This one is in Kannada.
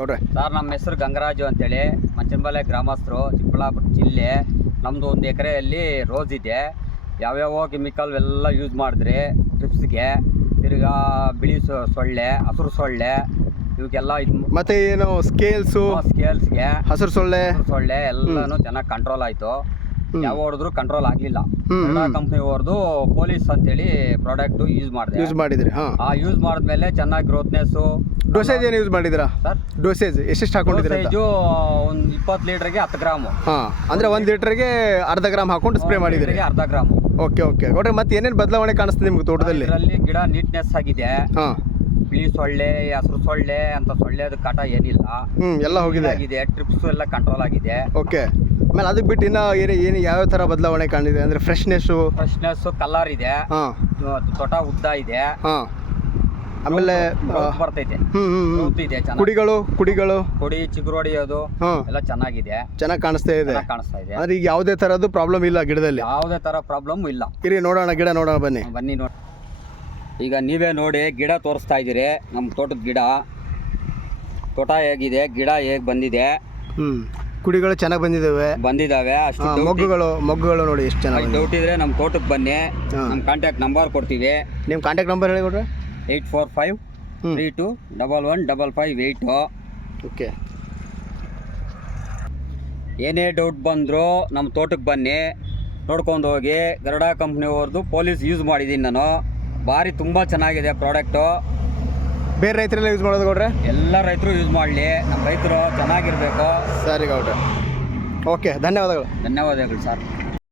ಗೌಡ್ರೆ? ಸರ್ ನಮ್ಮ ಹೆಸರು ಗಂಗರಾಜು ಅಂತೇಳಿ, ಮಂಚನಬಾಲೆ ಗ್ರಾಮಸ್ಥರು, ಚಿಕ್ಕಬಳ್ಳಾಪುರ ಜಿಲ್ಲೆ. ನಮ್ಮದು 1 ಎಕರೆಯಲ್ಲಿ ರೋಸ್ ಇದೆ. ಯಾವ್ಯಾವ ಕೆಮಿಕಲ್ ಎಲ್ಲ ಯೂಸ್ ಮಾಡಿದ್ರೆ ಟ್ರಿಪ್ಸ್ಗೆ, ತಿರ್ಗಾ ಬಿಳಿ ಸೊಳ್ಳೆ, ಹಸಿರು ಸೊಳ್ಳೆ, ಇವಕ್ಕೆಲ್ಲ ಮತ್ತೆ ಏನು ಸ್ಕೇಲ್ಸ್ಗೆ ಹಸಿರು ಸೊಳ್ಳೆ ಎಲ್ಲಾನು ಚೆನ್ನಾಗಿ ಕಂಟ್ರೋಲ್ ಆಯಿತು. ಯಾವ ಹೊಡೆದ್ರು ಕಂಟ್ರೋಲ್ ಆಗಲಿಲ್ಲ. ಕಂಪ್ನಿ ಅವ್ರದ್ದು ಪೊಲೀಸ್ ಅಂತೇಳಿ ಪ್ರಾಡಕ್ಟ್ ಯೂಸ್ ಮಾಡಿದ್ರಿ? ಯೂಸ್ ಮಾಡಿದ್ಮೇಲೆ ಚೆನ್ನಾಗಿ ಗ್ರೋತ್ನೆಸ್ಸು. ಡೋಸೇಜ್ ಏನು ಯೂಸ್ ಮಾಡಿದ್ರಾ ಸರ್? ಡೋಸೇಜ್ ಎಷ್ಟು ಹಾಕೊಂಡಿದ್ದೀರಾ? ಒಂದು 20 ಲೀಟರ್ಗೆ 10 ಗ್ರಾಮು. ಅಂದರೆ 1 ಲೀಟರ್ಗೆ ಅರ್ಧ ಗ್ರಾಮ್ ಹಾಕೊಂಡು ಸ್ಪ್ರೇ ಮಾಡಿದ್ರಿ? ಅರ್ಧ ಗ್ರಾಮು. ಓಕೆ ಗೌಡ್ರೆ, ಮತ್ತೆ ಏನೇನು ಬದಲಾವಣೆ ಕಾಣಿಸ್ತದೆ ನಿಮ್ಗೆ ತೋಟದಲ್ಲಿ? ಇದರಲ್ಲಿ ಗಿಡ ನೀಟ್ನೆಸ್ ಆಗಿದೆ. ಬಿಳಿ ಸೊಳ್ಳೆ, ಹಸಿರು ಸೊಳ್ಳೆ ಅಂತ ಸೊಳ್ಳೆದ ಕಾಟ ಏನಿಲ್ಲ. ಎಲ್ಲ ಹೋಗಿದೆ. ಟ್ರಿಪ್ಸ್ ಎಲ್ಲ ಕಂಟ್ರೋಲ್ ಆಗಿದೆ. ಓಕೆ. ಆಮೇಲೆ ಅದಕ್ಕೆ ಬಿಟ್ಟು ಇನ್ನು ಏನು ಯಾವ ಥರ ಬದಲಾವಣೆ ಕಾಣಿದೆ ಅಂದರೆ ಫ್ರೆಶ್ನೆಸ್ಸು, ಕಲರ್ ಇದೆ, ತೋಟ ಉದ್ದ ಇದೆ, ಆಮೇಲೆ ಬರ್ತೈತೆ, ಇದೆ, ಕುಡಿ ಚಿಗುರು ಹೊಡಿಯೋದು ಎಲ್ಲ ಚೆನ್ನಾಗಿ ಕಾಣಿಸ್ತಾ ಇದೆ. ಅಂದ್ರೆ ಈಗ ಯಾವುದೇ ಥರದ್ದು ಪ್ರಾಬ್ಲಮ್ ಇಲ್ಲ ಗಿಡದಲ್ಲಿ? ಯಾವುದೇ ಥರ ಪ್ರಾಬ್ಲಮ್ ಇಲ್ಲ. ಇರಿ ನೋಡೋಣ, ಗಿಡ ನೋಡೋಣ, ಬನ್ನಿ ನೋಡಿ. ಈಗ ನೀವೇ ನೋಡಿ, ಗಿಡ ತೋರಿಸ್ತಾ ಇದ್ದೀರಿ. ನಮ್ಮ ತೋಟದ ತೋಟ ಹೇಗಿದೆ, ಗಿಡ ಹೇಗೆ ಬಂದಿದೆ. ಕುಡಿಗಳು ಚೆನ್ನಾಗಿ ಬಂದಿದ್ದಾವೆ. ಅಷ್ಟು ಮೊಗ್ಗುಗಳು ನೋಡಿ ಎಷ್ಟು ಚೆನ್ನಾಗಿ. ಡೌಟ್ ಇದ್ರೆ ನಮ್ಮ ತೋಟಕ್ಕೆ ಬನ್ನಿ, ನಮ್ಮ ಕಾಂಟ್ಯಾಕ್ಟ್ ನಂಬರ್ ಕೊಡ್ತೀವಿ. ನಿಮ್ಮ ಕಾಂಟ್ಯಾಕ್ಟ್ ನಂಬರ್ ಹೇಳಿ ಕೊಡ್ರೆ? 8453211558. ಓಕೆ. ಏನೇ ಡೌಟ್ ಬಂದರೂ ನಮ್ಮ ತೋಟಕ್ಕೆ ಬನ್ನಿ, ನೋಡ್ಕೊಂಡು ಹೋಗಿ. ಗರುಡ ಕಂಪ್ನಿಯವ್ರದ್ದು ಪೊಲೀಸ್ ಯೂಸ್ ಮಾಡಿದ್ದೀನಿ ನಾನು. ಭಾರಿ ತುಂಬ ಚೆನ್ನಾಗಿದೆ ಪ್ರಾಡಕ್ಟು. ಬೇರೆ ರೈತರೆಲ್ಲ ಯೂಸ್ ಮಾಡೋದು ಗೌಡ್ರೆ? ಎಲ್ಲ ರೈತರು ಯೂಸ್ ಮಾಡಲಿ, ನಮ್ಮ ರೈತರು ಚೆನ್ನಾಗಿರಬೇಕು. ಸರಿ ಗೌಡ್ರೆ, ಓಕೆ, ಧನ್ಯವಾದಗಳು ಸರ್.